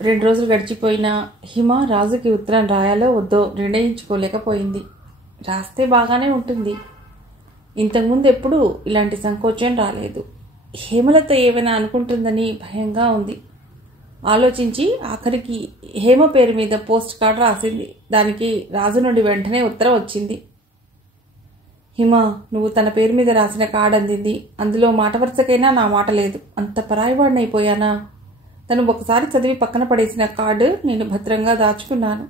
2 రోజులు గడిచిపోయినా హిమ రాజుకి ఉత్తరం రాయాలో వద్దో నిర్ణయించుకోలేకపోయింది. రాస్తే బాగానే ఉంటుంది. ఇంతకుముందు ఎప్పుడూ ఇలాంటి సంకోచం రాలేదు. హేమలత ఏమైనా అనుకుంటుందని భయంగా ఉంది. ఆలోచించి ఆఖరికి హేమ పేరు మీద పోస్ట్ కార్డ్ రాసింది. దానికి రాజు నుండి వెంటనే ఉత్తరం వచ్చింది. హిమ, నువ్వు తన పేరు మీద రాసిన కార్డ్ అందింది. అందులో మాట వరుసకైనా నా మాట లేదు. అంత పరాయివాడినైపోయానా? తను ఒకసారి చదివి పక్కన పడేసిన కార్డు నేను భద్రంగా దాచుకున్నాను.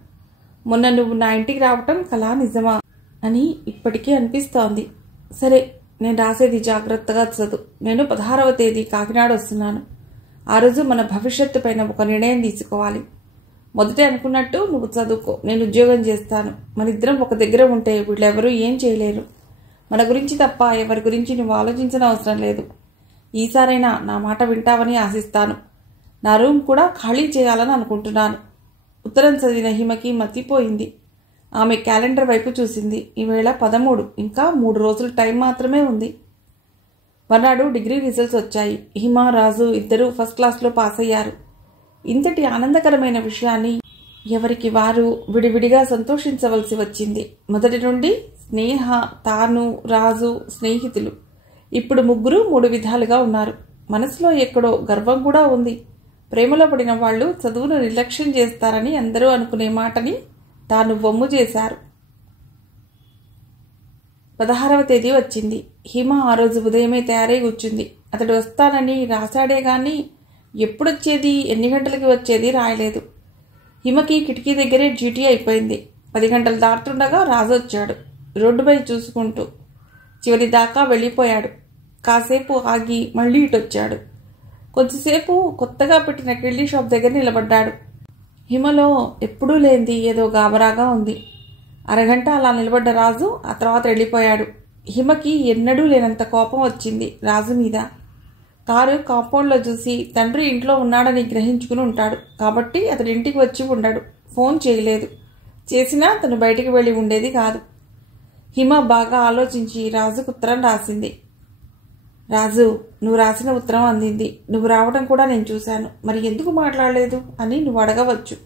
మొన్న నువ్వు నా ఇంటికి రావటం కలా నిజమా అని ఇప్పటికీ అనిపిస్తోంది. సరే, నేను రాసేది జాగ్రత్తగా చదువు. నేను 16వ తేదీ కాకినాడ వస్తున్నాను. ఆ రోజు మన భవిష్యత్తు పైన ఒక నిర్ణయం తీసుకోవాలి. మొదటే అనుకున్నట్టు నువ్వు చదువుకో, నేను ఉద్యోగం చేస్తాను. మనిద్దరం ఒక దగ్గర ఉంటే వీళ్ళెవరూ ఏం చేయలేరు. మన గురించి తప్ప ఎవరి గురించి నువ్వు ఆలోచించిన అవసరం లేదు. ఈసారైనా నా మాట వింటావని ఆశిస్తాను. నా రూమ్ కూడా ఖాళీ చేయాలని అనుకుంటున్నాను. ఉత్తరం చదివిన హిమకి మతిపోయింది. ఆమె క్యాలెండర్ వైపు చూసింది. ఈవేళ 13, ఇంకా 3 రోజులు టైం మాత్రమే ఉంది. మర్నాడు డిగ్రీ రిజల్ట్స్ వచ్చాయి. హిమ, రాజు ఇద్దరూ ఫస్ట్ క్లాస్లో పాస్ అయ్యారు. ఇంతటి ఆనందకరమైన విషయాన్ని ఎవరికి వారు విడివిడిగా సంతోషించవలసి వచ్చింది. మొదటి నుండి స్నేహ, తాను, రాజు స్నేహితులు. ఇప్పుడు ముగ్గురు 3 విధాలుగా ఉన్నారు. మనసులో ఎక్కడో గర్వం కూడా ఉంది. ప్రేమలో పడిన వాళ్ళు చదువును నిర్లక్ష్యం చేస్తారని అందరూ అనుకునే మాటని తాను వమ్ము చేశారు. 16వ తేదీ వచ్చింది. హిమ ఆ రోజు ఉదయమే తయారై కూర్చుంది. అతడు వస్తానని రాశాడే గాని ఎప్పుడొచ్చేది, ఎన్ని గంటలకి వచ్చేది రాయలేదు. హిమకి కిటికీ దగ్గరే డ్యూటీ అయిపోయింది. 10 గంటలు దాటుతుండగా రాజు వచ్చాడు. రోడ్డుపై చూసుకుంటూ చివరి దాకా వెళ్ళిపోయాడు. కాసేపు ఆగి మళ్ళీ ఇటొచ్చాడు. కొద్దిసేపు కొత్తగా పెట్టిన కిళ్ళీ షాప్ దగ్గర నిలబడ్డాడు. హిమలో ఎప్పుడూ లేనిది ఏదో గాబరాగా ఉంది. అరగంట అలా నిలబడ్డ రాజు ఆ తర్వాత వెళ్ళిపోయాడు. హిమకి ఎన్నడూ లేనంత కోపం వచ్చింది రాజు మీద. కారు కాంపౌండ్లో చూసి తండ్రి ఇంట్లో ఉన్నాడని గ్రహించుకుని ఉంటాడు కాబట్టి అతడి ఇంటికి వచ్చి ఉండడు. ఫోన్ చేయలేదు. చేసినా తను బయటికి వెళ్ళి ఉండేది కాదు. హిమ బాగా ఆలోచించి రాజుకు ఉత్తరం రాసింది. రాజు, నువ్వు రాసిన ఉత్తరం అందింది. నువ్వు రావడం కూడా నేను చూశాను. మరి ఎందుకు మాట్లాడలేదు అని నువ్వు అడగవచ్చు.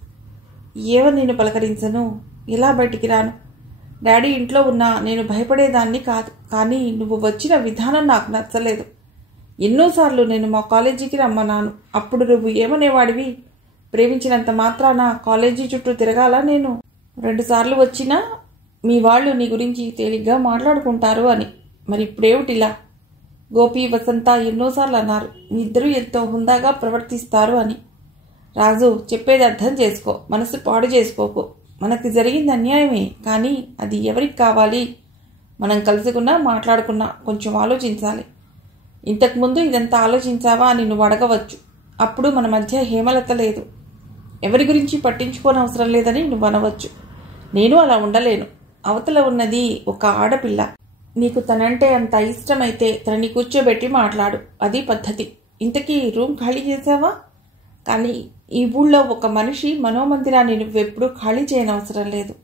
ఏమని నేను పలకరించను? ఎలా బయటికి రాను? డాడీ ఇంట్లో ఉన్నా నేను భయపడేదాన్ని కాదు. కానీ నువ్వు వచ్చిన విధానం నాకు నచ్చలేదు. ఎన్నోసార్లు నేను మా కాలేజీకి రమ్మన్నాను. అప్పుడు నువ్వు ఏమనేవాడివి? ప్రేమించినంత మాత్రాన కాలేజీ చుట్టూ తిరగాల నేను? 2 సార్లు వచ్చినా మీ వాళ్ళు నీ గురించి తేలిగ్గా మాట్లాడుకుంటారు అని. మరి ఇప్పుడేమిటిలా? గోపి, వసంత ఎన్నోసార్లు అన్నారు మీ ఇద్దరూ ఎంతో హుందాగా ప్రవర్తిస్తారు అని. రాజు, చెప్పేది అర్థం చేసుకో. మనసు పాడు చేసుకోకు. మనకి జరిగింది అన్యాయమే, కానీ అది ఎవరికి కావాలి? మనం కలుసుకున్నా మాట్లాడుకున్నా కొంచెం ఆలోచించాలి. ఇంతకుముందు ఇదంతా ఆలోచించావా అని నువ్వు అడగవచ్చు. అప్పుడు మన మధ్య హేమలత లేదు. ఎవరి గురించి పట్టించుకోనవసరం లేదని నువ్వు అనవచ్చు. నేను అలా ఉండలేను. అవతల ఉన్నది ఒక ఆడపిల్ల. నీకు తనంటే అంత ఇష్టమైతే తనని కూర్చోబెట్టి మాట్లాడు. అది పద్ధతి. ఇంతకీ రూమ్ ఖాళీ చేసావా? కానీ ఈ ఊళ్ళో ఒక మనిషి మనోమందిరాన్ని నువ్వెప్పుడూ ఖాళీ చేయనవసరం లేదు.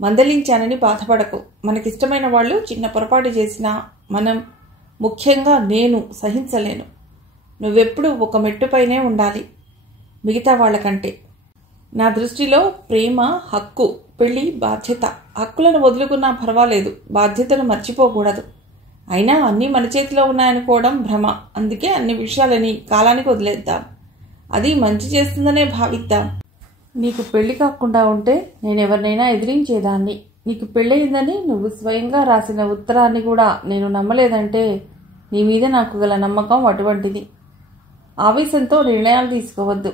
మందలించానని బాధపడకు. మనకిష్టమైన వాళ్ళు చిన్న పొరపాటు చేసినా మనం, ముఖ్యంగా నేను సహించలేను. నువ్వెప్పుడు ఒక మెట్టుపైనే ఉండాలి మిగతా వాళ్ళకంటే. నా దృష్టిలో ప్రేమ హక్కు, పెళ్లి బాధ్యత. హక్కులను వదులుకున్నా పర్వాలేదు, బాధ్యతను మర్చిపోకూడదు. అయినా అన్నీ మన చేతిలో ఉన్నాయనుకోవడం భ్రమ. అందుకే అన్ని విషయాలని కాలానికి వదిలేద్దాం. అది మంచి చేస్తుందనే భావిద్దాం. నీకు పెళ్లి కాకుండా ఉంటే నేనెవరినైనా ఎదిరించేదాన్ని. నీకు పెళ్ళయిందని నువ్వు స్వయంగా రాసిన ఉత్తరాన్ని కూడా నేను నమ్మలేదంటే నీ మీద నాకు గల నమ్మకం అటువంటిది. ఆవేశంతో నిర్ణయాలు తీసుకోవద్దు.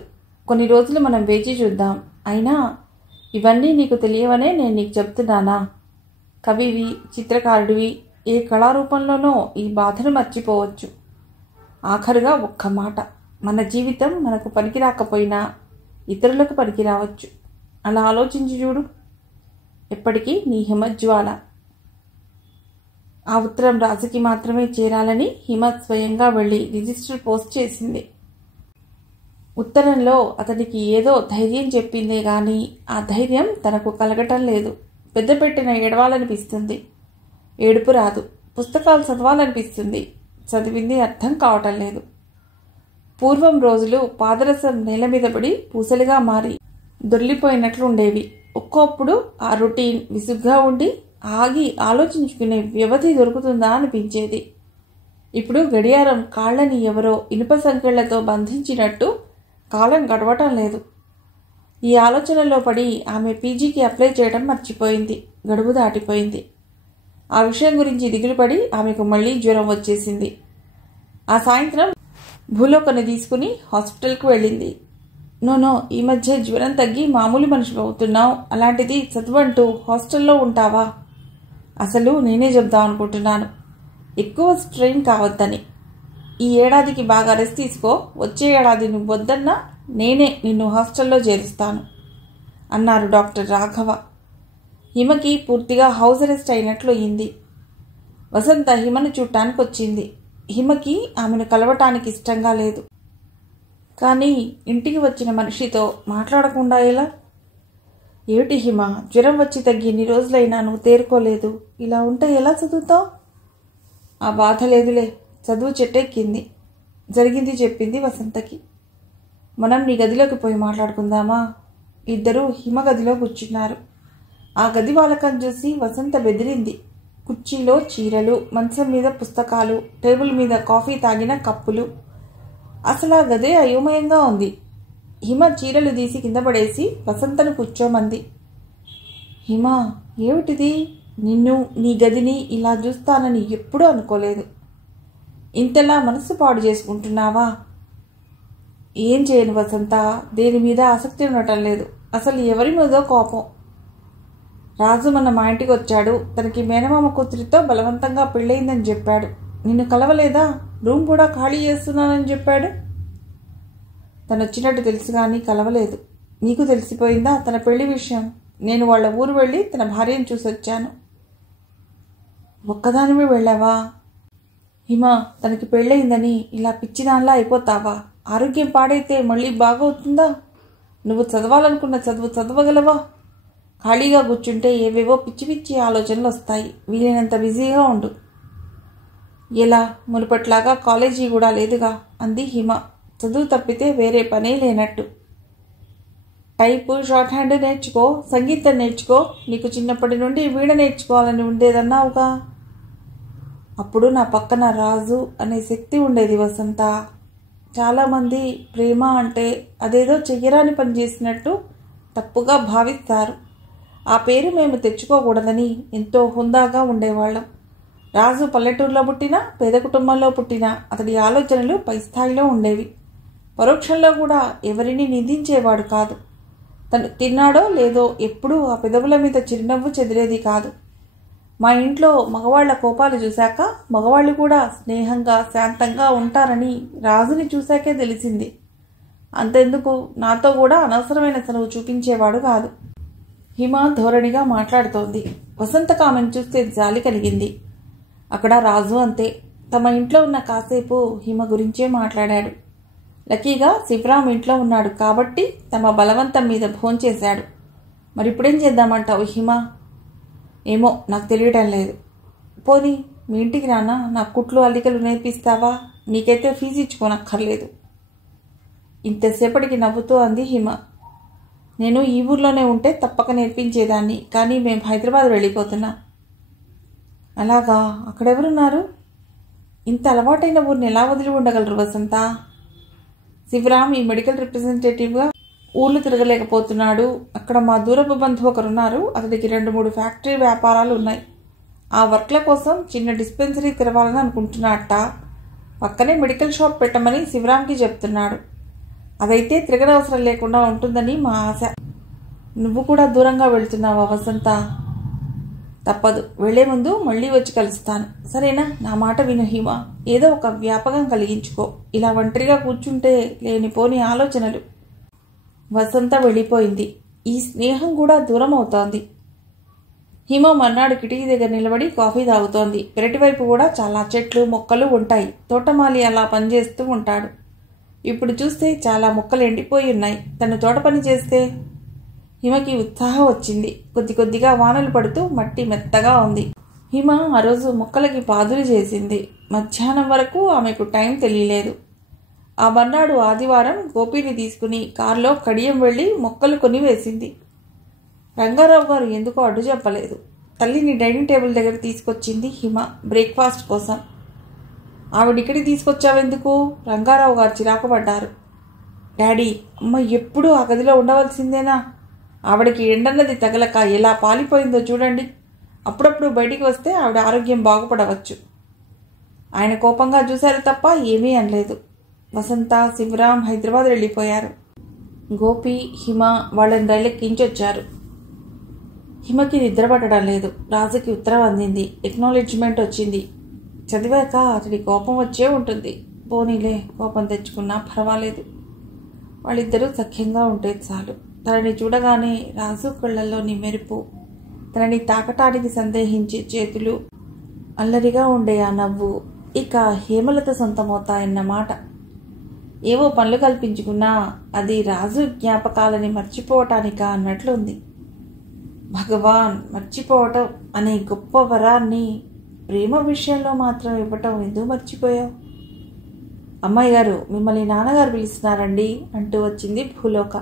కొన్ని రోజులు మనం వేచి చూద్దాం. అయినా ఇవన్నీ నీకు తెలియవనే నేను నీకు చెప్తున్నానా? కవివి, చిత్రకారుడివి, ఏ కళారూపంలోనో ఈ బాధను మర్చిపోవచ్చు. ఆఖరుగా ఒక్క మాట, మన జీవితం మనకు పనికి రాకపోయినా ఇతరులకు పనికి రావచ్చు. అలా ఆలోచించి చూడు. ఎప్పటికీ నీ హిమజ్వాల. ఆ ఉత్తరం రాజుకి మాత్రమే చేరాలని హిమ స్వయంగా వెళ్ళి రిజిస్టర్ పోస్ట్ చేసింది. ఉత్తరంలో అతనికి ఏదో ధైర్యం చెప్పిందే గాని ఆ ధైర్యం తనకు కలగటం లేదు. పెద్ద పెట్టిన ఏడవాలనిపిస్తుంది. ఏడుపు రాదు. పుస్తకాలు చదవాలనిపిస్తుంది. చదివింది అర్థం కావటం లేదు. పూర్వం రోజులు పాదరసం నేల మీద పడి పూసలుగా మారి దొర్లిపోయినట్లు ఉండేవి. ఒక్కొప్పుడు ఆ రొటీన్ విసుగ్గా ఉండి ఆగి ఆలోచించుకునే వ్యవధి దొరుకుతుందా అనిపించేది. ఇప్పుడు గడియారం కాళ్ళని ఎవరో ఇనుప సంకెళ్లతో బంధించినట్టు కాలం గడవటం లేదు. ఈ ఆలోచనలో పడి ఆమె పీజీకి అప్లై చేయడం మర్చిపోయింది. గడువు దాటిపోయింది. ఆ విషయం గురించి దిగులుపడి ఆమెకు మళ్లీ జ్వరం వచ్చేసింది. ఆ సాయంత్రం భూలోకని తీసుకుని హాస్పిటల్కు వెళ్ళింది. నో, ఈ మధ్య జ్వరం తగ్గి మామూలు మనిషి అవుతున్నావు, అలాంటిది చదువంటూ హాస్టల్లో ఉంటావా? అసలు నేనే చెప్దాం అనుకుంటున్నాను, ఎక్కువ స్ట్రెయిన్ కావద్దని. ఈ ఏడాదికి బాగా రెస్ట్ తీసుకో, వచ్చే ఏడాది నువ్వు వద్దన్నా నేనే నిన్ను హాస్టల్లో చేరుస్తాను అన్నారు డాక్టర్ రాఘవ. హిమకి పూర్తిగా హౌస్ అరెస్ట్ అయినట్లు అయింది. వసంత హిమను చూడటానికి వచ్చింది. హిమకి ఆమెను కలవటానికి ఇష్టంగా లేదు. కానీ ఇంటికి వచ్చిన మనిషితో మాట్లాడకుండా ఎలా? ఏమిటి హిమ, జ్వరం వచ్చి తగ్గి ఇన్ని రోజులైనా నువ్వు తేరుకోలేదు, ఇలా ఉంటే ఎలా చదువుతావు? ఆ బాధ లేదులే, చదువు చెట్టెక్కింది. జరిగింది చెప్పింది వసంతకి. మనం నీ గదిలోకి పోయి మాట్లాడుకుందామా? ఇద్దరూ హిమ గదిలో కూర్చున్నారు. ఆ గది వాలకం చూసి వసంత బెదిరింది. కుర్చీలో చీరలు, మంచం మీద పుస్తకాలు, టేబుల్ మీద కాఫీ తాగిన కప్పులు. అసలు ఆ గదే అయోమయంగా ఉంది. హిమ చీరలు తీసి కింద పడేసి వసంతను కూర్చోమంది. హిమ, ఏమిటిది? నిన్ను, నీ గదిని ఇలా చూస్తానని ఎప్పుడూ అనుకోలేదు. ఇంతలా మనసు పాడు చేసుకుంటున్నావా? ఏం చేయను వసంత, దేని మీద ఆసక్తి ఉండటం లేదు. అసలు ఎవరి మీదో కోపం. రాజు మన మా ఇంటికి వచ్చాడు. తనకి మేనమామ కూతురితో బలవంతంగా పెళ్ళయిందని చెప్పాడు. నిన్ను కలవలేదా? రూమ్ కూడా ఖాళీ చేస్తున్నానని చెప్పాడు. తను వచ్చినట్టు తెలుసు కానీ కలవలేదు. నీకు తెలిసిపోయిందా తన పెళ్లి విషయం? నేను వాళ్ళ ఊరు వెళ్ళి తన భార్యను చూసొచ్చాను. ఒక్కదానివే వెళ్ళావా? హిమ, తనకి పెళ్ళయిందని ఇలా పిచ్చిదానిలా అయిపోతావా? ఆరోగ్యం పాడైతే మళ్ళీ బాగవుతుందా? నువ్వు చదవాలనుకున్న చదువు చదవగలవా? ఖాళీగా కూర్చుంటే ఏవేవో పిచ్చి పిచ్చి ఆలోచనలు వస్తాయి. వీలైనంత బిజీగా ఉండు. ఎలా? మునుపట్లాగా కాలేజీ కూడా లేదుగా అంది హిమ, చదువు తప్పితే వేరే పనే లేనట్టు. టైపు, షార్ట్ హ్యాండ్ నేర్చుకో, సంగీతం నేర్చుకో. నీకు చిన్నప్పటి నుండి వీణ నేర్చుకోవాలని ఉండేదన్నావుగా. అప్పుడు నా పక్కన రాజు అనే శక్తి ఉండేది వసంత. చాలామంది ప్రేమ అంటే అదేదో చెయ్యరాని పని చేసినట్టు తప్పుగా భావిస్తారు. ఆ పేరు మేము తెచ్చుకోకూడదని ఎంతో హుందాగా ఉండేవాళ్ళం. రాజు పల్లెటూరులో పుట్టినా, పేద కుటుంబంలో పుట్టినా అతడి ఆలోచనలు పై స్థాయిలో ఉండేవి. పరోక్షంలో కూడా ఎవరిని నిందించేవాడు కాదు. తను తిన్నాడో లేదో ఎప్పుడూ ఆ పెదవుల మీద చిరునవ్వు చెదిరేది కాదు. మా ఇంట్లో మగవాళ్ల కోపాలు చూశాక మగవాళ్ళు కూడా స్నేహంగా, శాంతంగా ఉంటారని రాజుని చూశాకే తెలిసింది. అంతెందుకు, నాతో కూడా అనవసరమైన చనువు చూపించేవాడు కాదు. హిమ ధోరణిగా మాట్లాడుతోంది. వసంతకు ఆమెను చూస్తే జాలి కలిగింది. అక్కడ రాజు అంతే. తమ ఇంట్లో ఉన్న కాసేపు హిమ గురించే మాట్లాడాడు. లక్కీగా శివరాం ఇంట్లో ఉన్నాడు కాబట్టి తమ బలవంతం మీద భోంచేశాడు. మరిప్పుడేం చేద్దామంటావు హిమ? ఏమో, నాకు తెలియటం లేదు. పోనీ మీ ఇంటికి రానా, నా కుట్లు అల్లికలు నేర్పిస్తావా? నీకైతే ఫీజు ఇచ్చుకోనక్కర్లేదు. ఇంతసేపటికి నవ్వుతూ అంది హిమ. నేను ఈ ఊర్లోనే ఉంటే తప్పక నేర్పించేదాన్ని, కానీ మేము హైదరాబాద్ వెళ్ళిపోతున్నా. అలాగా, అక్కడెవరున్నారు? ఇంత అలవాటైన ఊరిని ఎలా వదిలి ఉండగలరు వసంత? శివరాం ఈ మెడికల్ రిప్రజెంటేటివ్గా ఊర్లు తిరగలేకపోతున్నాడు. అక్కడ మా దూరపు బంధువు ఒకరున్నారు. అతడికి 2-3 ఫ్యాక్టరీ వ్యాపారాలు ఉన్నాయి. ఆ వర్క్ల కోసం చిన్న డిస్పెన్సరీ తెరవాలని అనుకుంటున్నాడట. పక్కనే మెడికల్ షాప్ పెట్టమని శివరాంకి చెప్తున్నాడు. అదైతే తిరగనవసరం లేకుండా ఉంటుందని మా ఆశ. నువ్వు కూడా దూరంగా వెళుతున్నావా వసంత? తప్పదు, వెళ్లే ముందు మళ్ళీ వచ్చి కలుస్తాను. సరేనా? నా మాట విను హిమ. ఏదో ఒక వ్యాపకం కలిగించుకో. ఇలా ఒంటరిగా కూర్చుంటే లేనిపోని ఆలోచనలు. వసంత వెళ్ళిపోయింది. ఈ స్నేహం కూడా దూరం అవుతోంది. హిమ మర్నాడు కిటికీ దగ్గర నిలబడి కాఫీ తాగుతోంది. పెరటివైపు కూడా చాలా చెట్లు, మొక్కలు ఉంటాయి. తోటమాలి అలా పనిచేస్తూ ఉంటాడు. ఇప్పుడు చూస్తే చాలా మొక్కలు ఎండిపోయి ఉన్నాయి. తను తోట పని చేస్తే హిమకి ఉత్సాహం వచ్చింది. కొద్ది కొద్దిగా వానలు పడుతూ మట్టి మెత్తగా ఉంది. హిమ ఆ రోజు మొక్కలకి పాదులు చేసింది. మధ్యాహ్నం వరకు ఆమెకు టైం తెలియలేదు. ఆ మర్నాడు ఆదివారం గోపిని తీసుకుని కారులో కడియం వెళ్ళి మొక్కలు కొని వేసింది. రంగారావు గారు ఎందుకో అడ్డు చెప్పలేదు. తల్లిని డైనింగ్ టేబుల్ దగ్గర తీసుకొచ్చింది హిమ బ్రేక్ఫాస్ట్ కోసం. ఆవిడిక్కడికి తీసుకొచ్చావెందుకు? రంగారావు గారు చిరాకు పడ్డారు. డాడీ, అమ్మ ఎప్పుడూ ఆ గదిలో ఉండవలసిందేనా? ఆవిడకి ఎండన్నది తగలక ఎలా పాలిపోయిందో చూడండి. అప్పుడప్పుడు బయటికి వస్తే ఆవిడ ఆరోగ్యం బాగుపడవచ్చు. ఆయన కోపంగా చూశారు తప్ప ఏమీ అనలేదు. వసంత, శివరాం హైదరాబాద్ వెళ్ళిపోయారు. గోపి, హిమ వాళ్ళని రైలెక్కించొచ్చారు. హిమకి నిద్ర పట్టడం లేదు. రాజుకి ఉత్తరం అందింది. ఎక్నాలెడ్జ్మెంట్ వచ్చింది. చదివాక అతడి కోపం వచ్చే ఉంటుంది. పోనీలే, కోపం తెచ్చుకున్నా పర్వాలేదు. వాళ్ళిద్దరూ సఖ్యంగా ఉంటే చాలు. తనని చూడగానే రాజు కళ్ళల్లోని మెరుపు, తనని తాకటానికి సందేహించే చేతులు, అల్లరిగా ఉండే ఆ నవ్వు ఇక హేమలత సొంతమవుతాయన్నమాట. ఏవో పనులు కల్పించుకున్నా అది రాజు జ్ఞాపకాలని మర్చిపోవటానికా అన్నట్లుంది. భగవాన్, మర్చిపోవటం అనే గొప్ప వరాన్ని ప్రేమ విషయంలో మాత్రం ఇవ్వటం ఎందుకు మర్చిపోయావు? అమ్మాయి గారు, మిమ్మల్ని నాన్నగారు పిలుస్తున్నారండి అంటూ వచ్చింది భూలోక.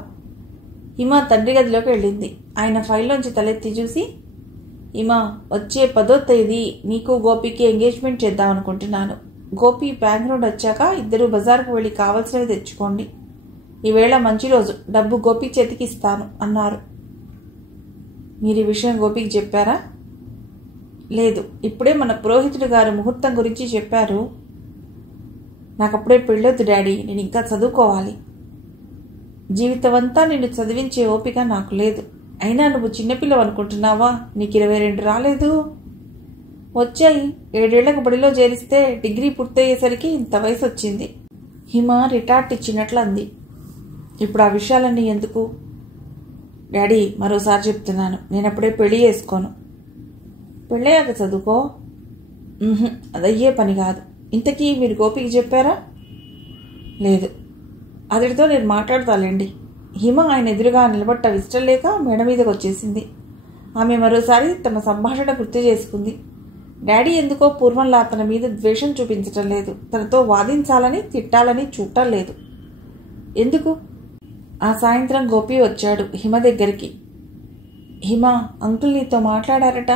హిమ తండ్రి గదిలోకి వెళ్ళింది. ఆయన ఫైల్లోంచి తలెత్తి చూసి, హిమ, వచ్చే 10వ తేదీ నీకు గోపికి ఎంగేజ్మెంట్ చేద్దామనుకుంటున్నాను. గోపి బెంగళూరు వచ్చాక ఇద్దరు బజార్కు వెళ్ళి కావలసినవి తెచ్చుకోండి. ఈవేళ మంచి రోజు, డబ్బు గోపి చేతికి ఇస్తాను అన్నారు. మీరు ఈ విషయం గోపికి చెప్పారా? లేదు, ఇప్పుడే మన పురోహితుడు గారు ముహూర్తం గురించి చెప్పారు. నాకప్పుడే పెళ్ళొద్దు డాడీ, నేను ఇంకా చదువుకోవాలి. జీవితమంతా నిన్ను చదివించే ఓపిక నాకు లేదు. అయినా నువ్వు చిన్నపిల్లవు అనుకుంటున్నావా? నీకు 22 రాలేదు. వచ్చాయి. 7 ఏళ్లకు బడిలో చేరిస్తే డిగ్రీ పూర్తయ్యేసరికి ఇంత వయసు వచ్చింది. హిమ రిటార్ట్ ఇచ్చినట్లు అంది. ఇప్పుడు ఆ విషయాలన్నీ ఎందుకు? డాడీ, మరోసారి చెప్తున్నాను, నేనప్పుడే పెళ్లి చేసుకోను. పెళ్ళయ్యాక చదువుకో. అదయ్యే పని కాదు. ఇంతకీ మీరు గోపికి చెప్పారా? లేదు, అతడితో నేను మాట్లాడతాలేండి. హిమ ఆయన ఎదురుగా నిలబట్ట ఇష్టం లేక మేడ మీదకి వచ్చేసింది. ఆమె మరోసారి తమ సంభాషణ గుర్తు చేసుకుంది. డాడీ ఎందుకో పూర్వంలా తన మీద ద్వేషం చూపించటం లేదు. తనతో వాదించాలని, తిట్టాలని చూడటం లేదు. ఎందుకు? ఆ సాయంత్రం గోపి వచ్చాడు హిమ దగ్గరికి. హిమ, అంకుల్ నీతో మాట్లాడారట.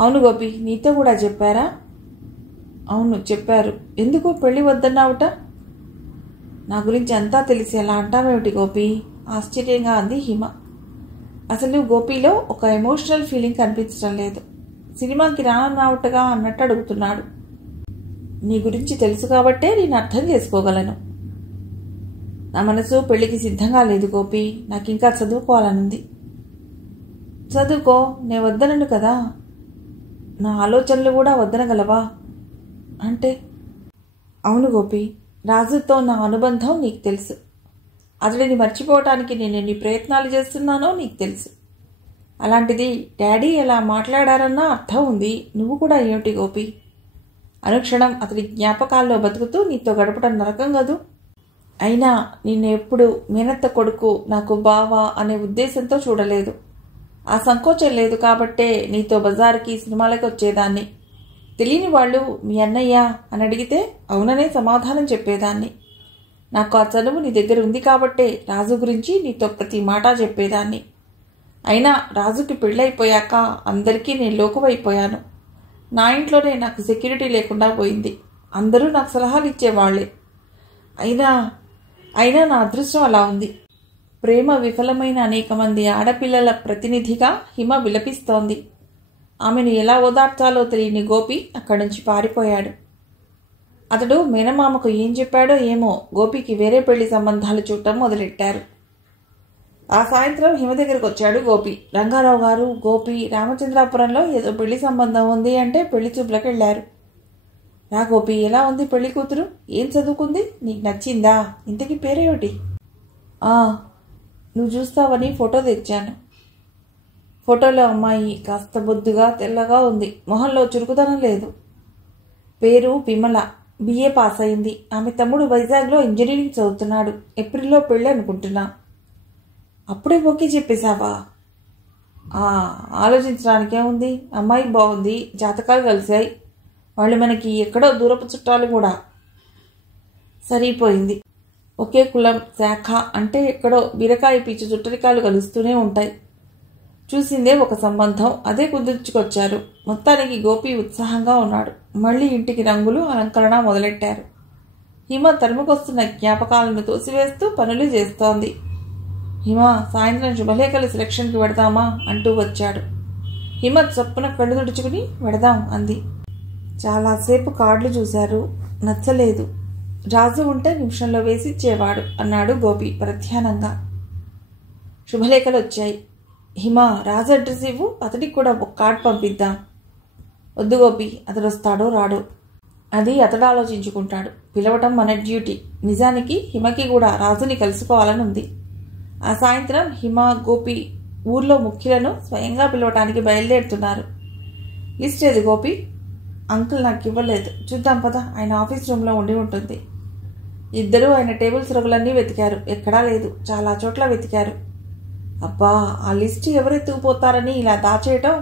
అవును గోపి, నీతో కూడా చెప్పారా? అవును, చెప్పారు. ఎందుకు పెళ్లి వద్దన్నావుట? నా గురించి అంతా తెలిసి ఎలా అంటావేమిటి గోపి? ఆశ్చర్యంగా అంది హిమ. అసలు గోపిలో ఒక ఎమోషనల్ ఫీలింగ్ కనిపించడం లేదు. సినిమాకి రానన్నావుటగా అన్నట్టు అడుగుతున్నాడు. నీ గురించి తెలుసు కాబట్టే నేను అర్థం చేసుకోగలను. నా మనసు పెళ్లికి సిద్ధంగా లేదు గోపి. నాకింకా చదువుకోవాలనుంది. చదువుకో, నే వద్దనను కదా. నా ఆలోచనలు కూడా వద్దనగలవా? అంటే? అవును గోపి, రాజుతో నా అనుబంధం నీకు తెలుసు. అతడిని మర్చిపోవటానికి నేను ఎన్ని ప్రయత్నాలు చేస్తున్నానో నీకు తెలుసు. అలాంటిది డాడీ ఎలా మాట్లాడారన్నా అర్థం ఉంది. నువ్వు కూడా ఏమిటి గోపి? అనుక్షణం అతడి జ్ఞాపకాల్లో బతుకుతూ నీతో గడపడం నరకం కదూ. అయినా నిన్ను ఎప్పుడు మేనత్త కొడుకు, నాకు బావ అనే ఉద్దేశంతో చూడలేదు. ఆ సంకోచం లేదు కాబట్టే నీతో బజార్కి, సినిమాలకి వచ్చేదాన్ని. తెలియని వాళ్ళు మీ అన్నయ్య అని అడిగితే అవుననే సమాధానం చెప్పేదాన్ని. నాకు ఆ చనువు నీ దగ్గర ఉంది కాబట్టే రాజు గురించి నీతో ప్రతి మాట చెప్పేదాన్ని. అయినా రాజుకి పెళ్ళైపోయాక అందరికీ నేను లోకువైపోయాను. నా ఇంట్లోనే నాకు సెక్యూరిటీ లేకుండా పోయింది. అందరూ నాకు సలహాలు ఇచ్చేవాళ్లే. అయినా నా అదృష్టం అలా ఉంది. ప్రేమ విఫలమైన అనేక మంది ఆడపిల్లల ప్రతినిధిగా హిమ విలపిస్తోంది. ఆమెను ఎలా ఓదార్చాలో తెలియని గోపి అక్కడి నుంచి పారిపోయాడు. అతడు మేనమామకు ఏం చెప్పాడో ఏమో, గోపికి వేరే పెళ్లి సంబంధాలు చూడటం మొదలెట్టారు. ఆ సాయంత్రం హిమ దగ్గరకు వచ్చాడు గోపి. రంగారావు గారు, గోపి రామచంద్రాపురంలో ఏదో పెళ్లి సంబంధం ఉంది అంటే పెళ్లి చూపులకు వెళ్ళారు. రా గోపి, ఎలా ఉంది పెళ్లి కూతురు? ఏం చదువుకుంది? నీకు నచ్చిందా? ఇంతకీ పేరేమిటి? నువ్వు చూస్తావని ఫోటో తెచ్చాను. ఫోటోలో అమ్మాయి కాస్త బొద్దుగా, తెల్లగా ఉంది. మొహంలో చురుకుదనం లేదు. పేరు విమల. BA పాస్ అయింది. ఆమె తమ్ముడు వైజాగ్లో ఇంజనీరింగ్ చదువుతున్నాడు. ఏప్రిల్లో పెళ్ళి అనుకుంటున్నా. అప్పుడే ఓకే చెప్పేశావా? ఆలోచించడానికే ఉంది. అమ్మాయి బాగుంది, జాతకాలు కలిశాయి. వాళ్ళు మనకి ఎక్కడో దూరపు చుట్టాలు కూడా. సరిపోయింది. ఒకే కులం శాఖ అంటే ఎక్కడో బీరకాయ పీచు చుట్టరికాలు కలుస్తూనే ఉంటాయి. చూసిందే ఒక సంబంధం, అదే కుదుర్చుకొచ్చారు. మొత్తానికి గోపి ఉత్సాహంగా ఉన్నాడు. మళ్ళీ ఇంటికి రంగులు అలంకరణ మొదలెట్టారు. హిమ తరుముకొస్తున్న జ్ఞాపకాలను తోసివేస్తూ పనులు చేస్తోంది. హిమ, సాయంత్రం శుభలేఖలు సెలక్షన్కి వెడదామా అంటూ వచ్చాడు. హిమ చప్పున కళ్ళు తుడుచుకుని వెడదాం అంది. చాలాసేపు కార్డులు చూశారు, నచ్చలేదు. రాజు ఉంటే నిమిషంలో వేసిచ్చేవాడు అన్నాడు గోపి ప్రధ్యానంగా. శుభలేఖలు వచ్చాయి. హిమ, రాజు అడ్రస్ ఇవ్వు, అతడికి కూడా ఒక కార్డు పంపిద్దాం. వద్దు గోపి, అతడు వస్తాడో రాడో అది అతడు ఆలోచించుకుంటాడు. పిలవటం మన డ్యూటీ. నిజానికి హిమకి కూడా రాజుని కలుసుకోవాలని ఉంది. ఆ సాయంత్రం హిమ, గోపి ఊర్లో ముఖ్యులను స్వయంగా పిలవటానికి బయలుదేరుతున్నారు. లిస్ట్ ఏది గోపి? అంకుల్ నాకు ఇవ్వలేదు. చూద్దాం పద, ఆయన ఆఫీస్ రూమ్లో ఉండి ఉంటుంది. ఇద్దరూ ఆయన టేబుల్ సరుకులన్నీ వెతికారు. ఎక్కడా లేదు. చాలా చోట్ల వెతికారు. అబ్బా, ఆ లిస్టు ఎవరెత్తుకుపోతారని ఇలా దాచేయటం?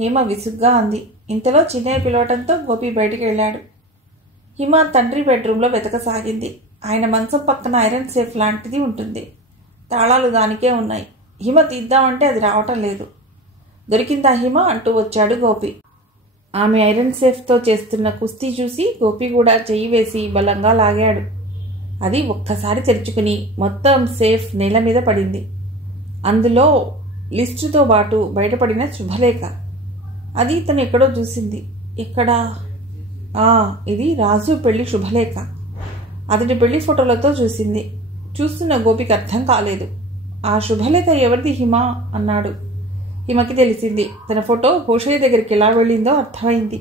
హిమ విసుగ్గా అంది. ఇంతలో చిన్నయ్య పిలవటంతో గోపి బయటికి వెళ్ళాడు. హిమ తండ్రి బెడ్రూమ్లో వెతకసాగింది. ఆయన మంచం పక్కన ఐరన్ సేఫ్ లాంటిది ఉంటుంది. తాళాలు దానికే ఉన్నాయి. హిమ తీద్దామంటే అది రావటం లేదు. దొరికిందా హిమ అంటూ వచ్చాడు గోపి. ఆమె ఐరన్ సేఫ్తో చేస్తున్న కుస్తీ చూసి గోపి కూడా చెయ్యి వేసి బలంగా లాగాడు. అది ఒక్కసారి తెరుచుకుని మొత్తం సేఫ్ నేల మీద పడింది. అందులో లిస్టుతో పాటు బయటపడిన శుభలేఖ. అది తను ఎక్కడో చూసింది. ఎక్కడా? ఇది రాజు పెళ్లి శుభలేఖ. అతడి పెళ్లి ఫోటోలతో చూసింది. చూస్తున్న గోపికి అర్థం కాలేదు. ఆ శుభలేఖ ఎవరిది హిమ అన్నాడు. హిమకి తెలిసింది. తన ఫోటో భూషయ్య దగ్గరికి ఎలా వెళ్ళిందో అర్థమైంది.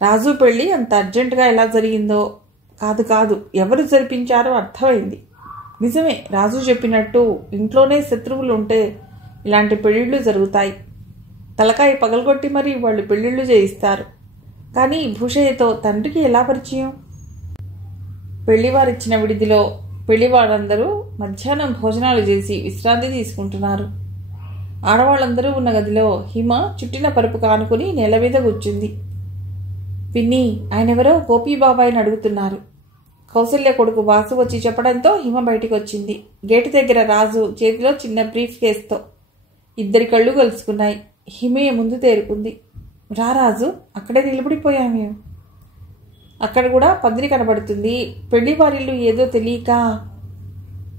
రాజు పెళ్లి అంత అర్జెంటుగా ఎలా జరిగిందో కాదు ఎవరు జరిపించారో అర్థమైంది. నిజమే, రాజు చెప్పినట్టు ఇంట్లోనే శత్రువులు ఉంటే ఇలాంటి పెళ్లిళ్ళు జరుగుతాయి. తలకాయ పగలగొట్టి మరీ వాళ్ళు పెళ్లిళ్ళు చేయిస్తారు. కానీ భూషయ్యతో తండ్రికి ఎలా పరిచయం? పెళ్లివారిచ్చిన విడిదిలో పెళ్లివారందరూ మధ్యాహ్నం భోజనాలు చేసి విశ్రాంతి తీసుకుంటున్నారు. ఆడవాళ్ళందరూ ఉన్న గదిలో హిమ చుట్టిన పరుపు కానుకుని నేల మీద కూర్చుంది. పిన్ని, ఆయనెవరో గోపీ బాబాయిని అడుగుతున్నారు. కౌసల్య కొడుకు వాసు వచ్చి చెప్పడంతో హిమ బయటికి వచ్చింది. గేటు దగ్గర రాజు చేతిలో చిన్న బ్రీఫ్ కేస్తో. ఇద్దరి కళ్ళు కలుసుకున్నాయి. హిమే ముందు తేరుకుంది. రాజు, అక్కడే నిలబడిపోయామే. అక్కడ కూడా పందిరి కనబడుతుంది. పెళ్లి వారిల్లు ఏదో తెలియక.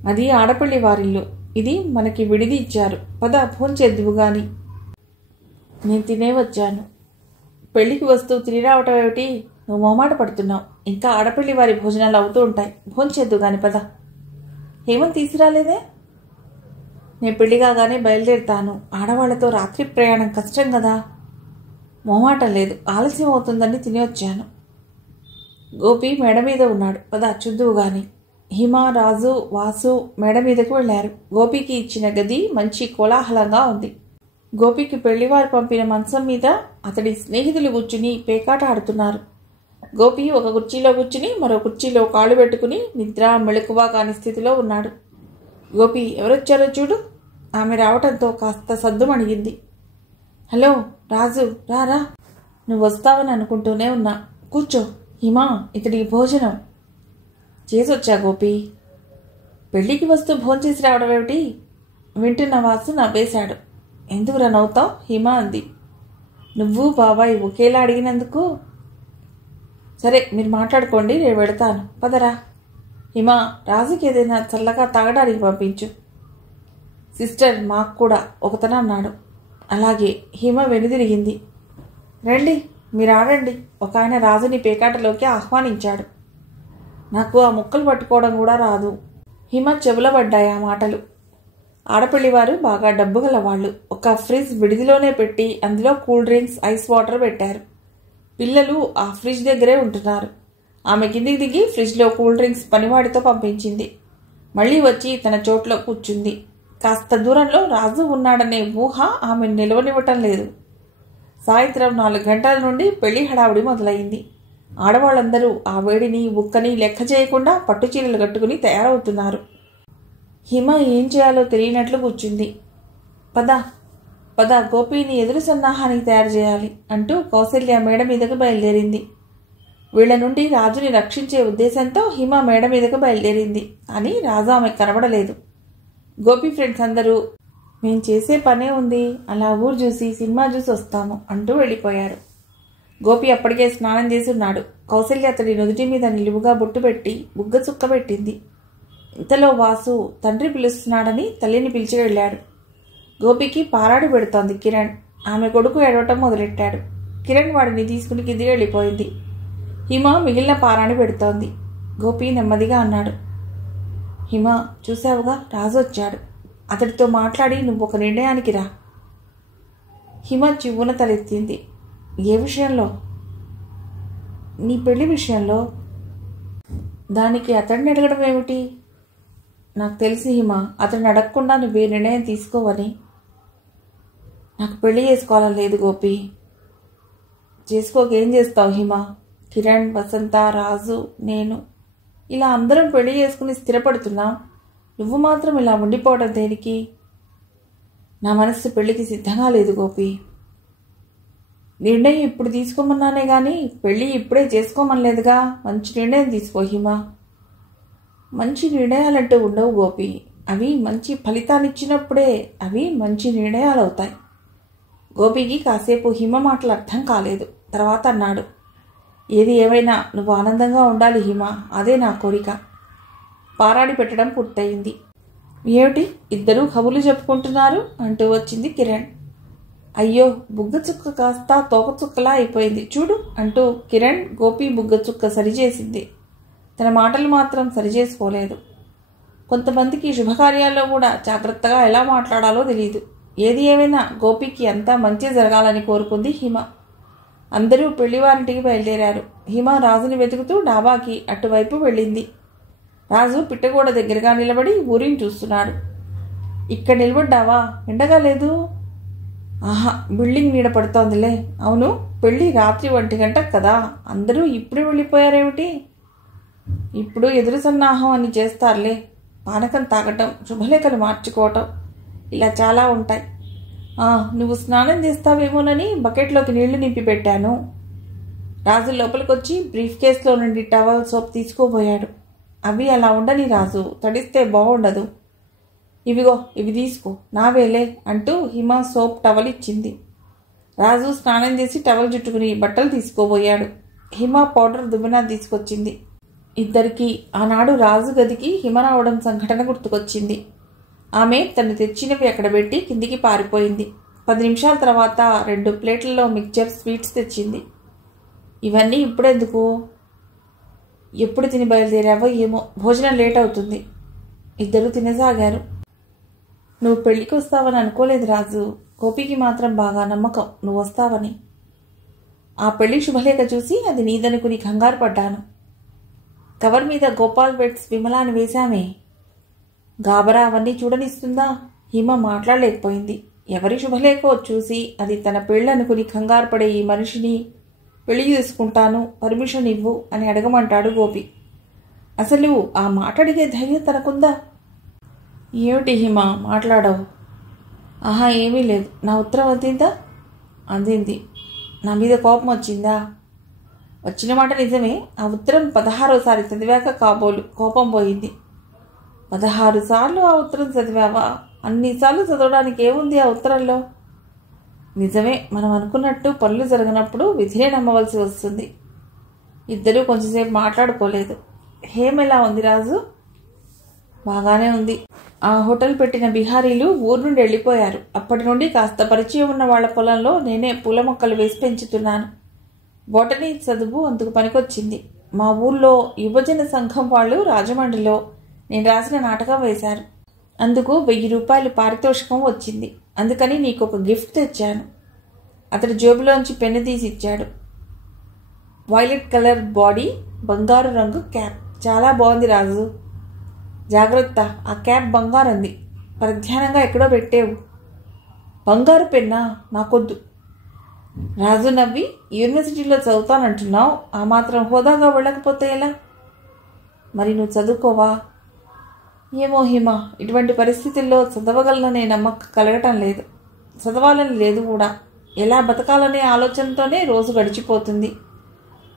అది ఆడపల్లి వారిల్లు. ఇది మనకి విడిది ఇచ్చారు. పద భోంచేద్దువు గాని. నేను తినే వచ్చాను. పెళ్లికి వస్తూ తిరిగి రావటం ఏమిటి? నువ్వు మొహమాట పడుతున్నావు. ఇంకా ఆడపల్లి వారి భోజనాలు అవుతూ ఉంటాయి. భోంచేద్దు గాని పద. హేమంత్ తీసుకురాలేదే? నేను పెళ్లి కాగానే బయలుదేరుతాను. ఆడవాళ్లతో రాత్రి ప్రయాణం కష్టం కదా. మొహమాట లేదు, ఆలస్యం అవుతుందని తిని వచ్చాను. గోపి మేడ మీద ఉన్నాడు. పద చూద్దువు గాని. హిమ, రాజు, వాసు మేడ మీదకు వెళ్లారు. గోపికి ఇచ్చిన గది మంచి కోలాహలంగా ఉంది. గోపికి పెళ్లివారు పంపిన మంచం మీద అతడి స్నేహితులు కూర్చుని పేకాట ఆడుతున్నారు. గోపి ఒక కుర్చీలో కూర్చుని మరో కుర్చీలో కాళ్ళు పెట్టుకుని నిద్ర మెళకువ కాని స్థితిలో ఉన్నాడు. గోపి, ఎవరొచ్చారో చూడు. ఆమె రావటంతో కాస్త సద్దుమణిగింది. హలో రాజు, రారా. నువ్వు వస్తావని అనుకుంటూనే ఉన్నా. కూర్చో. హిమా, ఇతడికి భోజనం చేసొచ్చా గోపి. పెళ్లికి వస్తూ భోంచేసి రావడం ఏమిటి? వింటున్న వాసు నవ్వేశాడు. ఎందుకురా నవ్వుతావు? హిమ అంది. నువ్వు బాబాయ్ ఒకేలా అడిగినందుకు. సరే, మీరు మాట్లాడుకోండి, నేను వెళతాను. పదరా. హిమ, రాజుకి ఏదైనా చల్లగా తాగడానికి పంపించు. సిస్టర్, మాకు కూడా ఒకతను అన్నాడు. అలాగే. హిమ వెనుదిరిగింది. రండి, మీరు ఆడండి. ఒక ఆయన రాజుని పేకాటలోకి ఆహ్వానించాడు. నాకు ఆ ముక్కలు పట్టుకోవడం కూడా రాదు. హిమ చెవుల పడ్డాయి ఆ మాటలు. ఆడపల్లివారు బాగా డబ్బు గల వాళ్ళు. ఒక ఫ్రిడ్జ్ విడిదిలోనే పెట్టి అందులో కూల్ డ్రింక్స్, ఐస్ వాటర్ పెట్టారు. పిల్లలు ఆ ఫ్రిడ్జ్ దగ్గరే ఉంటున్నారు. ఆమె కిందికి దిగి ఫ్రిడ్జ్లో కూల్ డ్రింక్స్ పనివాడితో పంపించింది. మళ్ళీ వచ్చి తన చోట్లో కూర్చుంది. కాస్త దూరంలో రాజు ఉన్నాడనే ఊహ ఆమె నిలవనివ్వటం లేదు. సాయంత్రం 4 గంటల నుండి పెళ్లి హడావుడి మొదలైంది. ఆడవాళ్ళందరూ ఆ వేడిని ఉక్కని లెక్క చేయకుండా పట్టుచీరలు కట్టుకుని తయారవుతున్నారు. హిమ ఏం చేయాలో తెలియనట్లు కూర్చుంది. పద గోపిని ఎదురు సన్నాహానికి తయారు చేయాలి అంటూ కౌసల్య మేడ మీదకు బయలుదేరింది. వీళ్ల నుండి రాజుని రక్షించే ఉద్దేశంతో హిమ మేడ మీదకు బయలుదేరింది. అని రాజు ఆమెకు కనబడలేదు. గోపి ఫ్రెండ్స్ అందరూ మేం చేసే పనే ఉంది, అలా ఊరు చూసి సినిమా చూసి వస్తాము అంటూ వెళ్ళిపోయారు. గోపి అప్పటికే స్నానం చేసి ఉన్నాడు. కౌసల్య అతడి నుదుటి మీద నిలువుగా బొట్టు పెట్టి బుగ్గ చుక్క పెట్టింది. ఇంతలో వాసు తండ్రి పిలుస్తున్నాడని తల్లిని పిలిచి వెళ్ళాడు. గోపికి పారాడు పెడుతోంది కిరణ్. ఆమె కొడుకు ఏడవటం మొదలెట్టాడు. కిరణ్ వాడిని తీసుకుని కిందికి వెళ్ళిపోయింది. హిమ మిగిలిన పారాని పెడుతోంది. గోపి నెమ్మదిగా అన్నాడు, హిమ, చూసావుగా, రాజు వచ్చాడు. అతడితో మాట్లాడి నువ్వు ఒక నిర్ణయానికి రా. హిమ చివ్వున తలెత్తింది. ఏ విషయంలో? నీ పెళ్లి విషయంలో. దానికి అతడిని అడగడం ఏమిటి? నాకు తెలిసి హిమ, అతడిని అడగకుండా నువ్వే నిర్ణయం తీసుకోవని. నాకు పెళ్లి చేసుకోవాలని లేదు గోపి. చేసుకోకేం చేస్తావు హిమ? కిరణ్, వసంత, రాజు, నేను ఇలా అందరం పెళ్లి చేసుకుని స్థిరపడుతున్నాం. నువ్వు మాత్రం ఇలా ఉండిపోవడం దేనికి? నా మనస్సు పెళ్లికి సిద్ధంగా లేదు గోపి. నిర్ణయం ఇప్పుడు తీసుకోమన్నానే గాని పెళ్లి ఇప్పుడే చేసుకోమనలేదుగా. మంచి నిర్ణయం తీసుకో హిమ. మంచి నిర్ణయాలంటూ ఉండవు గోపి. అవి మంచి ఫలితాన్నిచ్చినప్పుడే అవి మంచి నిర్ణయాలు అవుతాయి. గోపికి కాసేపు హిమ మాటలు అర్థం కాలేదు. తర్వాత అన్నాడు, ఏది ఏమైనా నువ్వు ఆనందంగా ఉండాలి హిమ, అదే నా కోరిక. పారాడి పెట్టడం పూర్తయింది. ఏమిటి ఇద్దరూ కబుర్లు చెప్పుకుంటున్నారు అంటూ వచ్చింది కిరణ్. అయ్యో, బుగ్గ చుక్క కాస్త తోకచుక్కలా అయిపోయింది చూడు అంటూ కిరణ్ గోపి బుగ్గ చుక్క సరిచేసింది. తన మాటలు మాత్రం సరిచేసుకోలేదు. కొంతమందికి శుభకార్యాల్లో కూడా జాగ్రత్తగా ఎలా మాట్లాడాలో తెలియదు. ఏది ఏమైనా గోపికి అంతా మంచి జరగాలని కోరుకుంది హిమ. అందరూ పెళ్లివారింటికి బయలుదేరారు. హిమ రాజుని వెతుకుతూ డాబాకి అటువైపు వెళ్ళింది. రాజు పిట్టగోడ దగ్గరగా నిలబడి ఊరిని చూస్తున్నాడు. ఇక్కడ నిలబడ్డావా? ఎండగా లేదు. ఆహా, బిల్డింగ్ నీడ పడుతోందిలే. అవును, పెళ్ళి రాత్రి 1 గంటకు కదా, అందరూ ఇప్పుడే వెళ్ళిపోయారేమిటి? ఇప్పుడు ఎదురు సన్నాహం అని చేస్తారులే. పానకం తాగటం, శుభలేఖలు మార్చుకోవటం, ఇలా చాలా ఉంటాయి. నువ్వు స్నానం చేస్తావేమోనని బకెట్లోకి నీళ్లు నింపి పెట్టాను. రాజు లోపలికొచ్చి బ్రీఫ్ కేసులో నుండి టవల్, సోప్ తీసుకోబోయాడు. అవి అలా ఉండని రాజు, తడిస్తే బాగుండదు. ఇవిగో, ఇవి తీసుకో, నావేలే అంటూ హిమ సోప్, టవల్ ఇచ్చింది. రాజు స్నానం చేసి టవల్ చుట్టుకుని బట్టలు తీసుకోబోయాడు. హిమ పౌడర్, దువ్వెన తీసుకొచ్చింది. ఇద్దరికి ఆనాడు రాజు గదికి హిమ రావడం సంఘటన గుర్తుకొచ్చింది. ఆమె తను తెచ్చినవి అక్కడ పెట్టి కిందికి పారిపోయింది. 10 నిమిషాల తర్వాత 2 ప్లేట్లలో మిక్చర్, స్వీట్స్ తెచ్చింది. ఇవన్నీ ఇప్పుడెందుకు? ఎప్పుడు తిని బయలుదేరావో ఏమో, భోజనం లేట్ అవుతుంది. ఇద్దరు తినసాగారు. నువ్వు పెళ్లికి వస్తావని అనుకోలేదు రాజు. గోపికి మాత్రం బాగా నమ్మకం నువ్వు వస్తావని. ఆ పెళ్లి శుభలేఖ చూసి అది నీదనుకుని కంగారు పడ్డాను. కవర్ మీద గోపాల్ వెట్స్ విమలాని వేశామే. గాబరా అవన్నీ చూడనిస్తుందా? హిమ మాట్లాడలేకపోయింది. ఎవరి శుభలేఖో చూసి అది తన పెళ్ళనుకుని కంగారు పడే ఈ మనిషిని పెళ్లి చేసుకుంటాను, పర్మిషన్ ఇవ్వు అని అడగమంటాడు గోపి. అసలు ఆ మాట అడిగే ధైర్యం తనకుందా? ఏమిటి హిమ మాట్లాడవు? ఆహా, ఏమీ లేదు. నా ఉత్తరం అందిందా? అందింది. నా మీద కోపం వచ్చిందా? వచ్చిన మాట నిజమే. ఆ ఉత్తరం 16సారి చదివాక కాబోలు కోపం పోయింది. 16 సార్లు ఆ ఉత్తరం చదివావా? అన్నిసార్లు చదవడానికి ఏముంది ఆ ఉత్తరంలో? నిజమే, మనం అనుకున్నట్టు పనులు జరగనప్పుడు విధినే నమ్మవలసి వస్తుంది. ఇద్దరూ కొంచెంసేపు మాట్లాడుకోలేదు. హేమెలా ఉంది రాజు? బాగానే ఉంది. ఆ హోటల్ పెట్టిన బిహారీలు ఊరు నుండి వెళ్ళిపోయారు. అప్పటి నుండి కాస్త పరిచయం ఉన్న వాళ్ల పొలంలో నేనే పూల మొక్కలు వేసి పెంచుతున్నాను. బోటనీ చదువు అందుకు పనికొచ్చింది. మా ఊళ్ళో యువజన సంఘం వాళ్ళు రాజమండ్రిలో నేను రాసిన నాటకం వేశారు. అందుకు 1000 రూపాయలు పారితోషికం వచ్చింది. అందుకని నీకు ఒక గిఫ్ట్ తెచ్చాను. అతడు జేబులోంచి పెన్ను తీసి ఇచ్చాడు. వైలెట్ కలర్ బాడీ, బంగారు రంగు క్యాప్. చాలా బాగుంది రాజు. జాగ్రత్త, ఆ క్యాప్ బంగారంది. ప్రధ్యానంగా ఎక్కడో పెట్టేవు. బంగారు పెన్నా? నాకొద్దు. రాజు నవ్వి, యూనివర్సిటీలో చదువుతానంటున్నావు. ఆ మాత్రం హోదాగా వెళ్ళకపోతే ఎలా? మరి నువ్వు చదువుకోవా? ఏమో హిమ, ఇటువంటి పరిస్థితుల్లో చదవగలననే నమ్మకం కలగటం లేదు. చదవాలని లేదు కూడా. ఎలా బతకాలనే ఆలోచనతోనే రోజు గడిచిపోతుంది.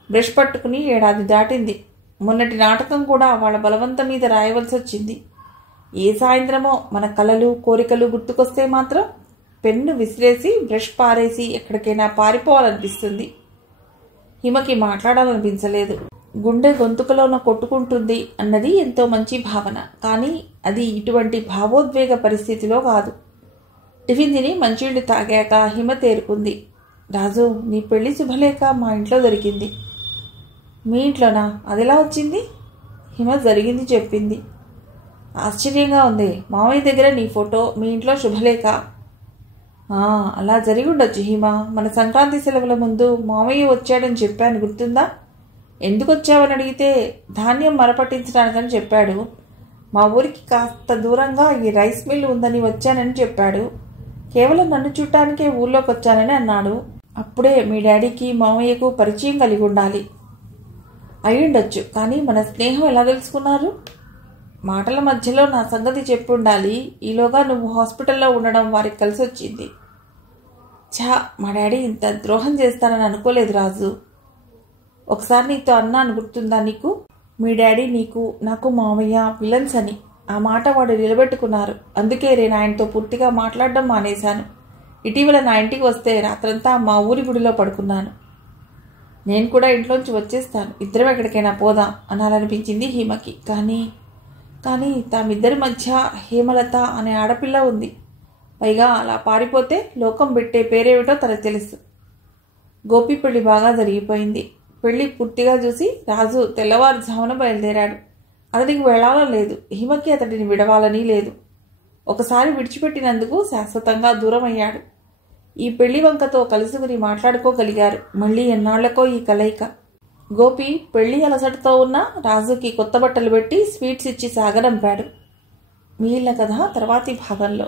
బ్రష్ పట్టుకుని 1 ఏడాది దాటింది. మొన్నటి నాటకం కూడా వాళ్ళ బలవంతం మీద రాయవలసి వచ్చింది. ఏ సాయంత్రమో మన కలలు కోరికలు గుర్తుకొస్తే మాత్రం పెన్ను విసిరేసి బ్రష్ పారేసి ఎక్కడికైనా పారిపోవాలనిపిస్తుంది. హిమకి మాట్లాడాలనిపించలేదు. గుండె గొంతుకలోన కొట్టుకుంటుంది అన్నది ఎంతో మంచి భావన. కానీ అది ఇటువంటి భావోద్వేగ పరిస్థితిలో కాదు. టిఫిన్ తిని మంచినీళ్ళు తాగాక హిమ తేరుకుంది. రాజు, నీ పెళ్లి శుభలేఖ మా ఇంట్లో దొరికింది. మీ ఇంట్లోనా? అదెలా వచ్చింది? హిమ జరిగింది చెప్పింది. ఆశ్చర్యంగా ఉంది. మామయ్య దగ్గర నీ ఫోటో, మీ ఇంట్లో శుభలేఖ. అలా జరిగి ఉండొచ్చు హిమ. మన సంక్రాంతి సెలవుల ముందు మామయ్య వచ్చాడని చెప్పాను, గుర్తుందా? ఎందుకు వచ్చావని అడిగితే ధాన్యం మరపట్టించడానికని చెప్పాడు. మా ఊరికి కాస్త దూరంగా ఈ రైస్ మిల్ ఉందని వచ్చానని చెప్పాడు. కేవలం నన్ను చూడటానికే ఊళ్ళోకి వచ్చానని అన్నాడు. అప్పుడే మీ డాడీకి మామయ్యకు పరిచయం కలిగి ఉండాలి. అయ్యుండొచ్చు. కానీ మన స్నేహం ఎలా తెలుసుకున్నారు? మాటల మధ్యలో నా సంగతి చెప్పి ఉండాలి. ఈలోగా నువ్వు హాస్పిటల్లో ఉండడం వారికి కలిసి వచ్చింది. మా డాడీ ఇంత ద్రోహం చేస్తానని అనుకోలేదు రాజు. ఒకసారి నీతో అన్నాను, గుర్తుందా నీకు? మీ డాడీ నీకు నాకు మామయ్య విలన్స్ అని. ఆ మాట వాడు నిలబెట్టుకున్నారు. అందుకే నేను ఆయనతో పూర్తిగా మాట్లాడడం మానేశాను. ఇటీవల నా ఇంటికి వస్తే రాత్రంతా మా ఊరి గుడిలో పడుకున్నాను. నేను కూడా ఇంట్లోంచి వచ్చేస్తాను, ఇద్దరం ఎక్కడికైనా పోదాం అనాలనిపించింది హిమకి. కానీ తామిద్దరి మధ్య హేమలత అనే ఆడపిల్ల ఉంది. పైగా అలా పారిపోతే లోకం పెట్టే పేరేమిటో తనకు తెలుసు. గోపి పెళ్లి బాగా జరిగిపోయింది. పెళ్లి పూర్తిగా చూసి రాజు తెల్లవారుజామున బయలుదేరాడు. అతడికి వెళ్లాలని లేదు. హిమకి అతడిని విడవాలని లేదు. ఒకసారి విడిచిపెట్టినందుకు శాశ్వతంగా దూరం అయ్యాడు. ఈ పెళ్లి వంకతో కలుసుకుని మాట్లాడుకోగలిగారు. మళ్ళీ ఎన్నాళ్లకో ఈ కలయిక. గోపి పెళ్లి అలసటతో ఉన్న రాజుకి కొత్త బట్టలు పెట్టి స్వీట్స్ ఇచ్చి సాగనంపాడు. మిగిలిన కథ తర్వాతి భాగంలో.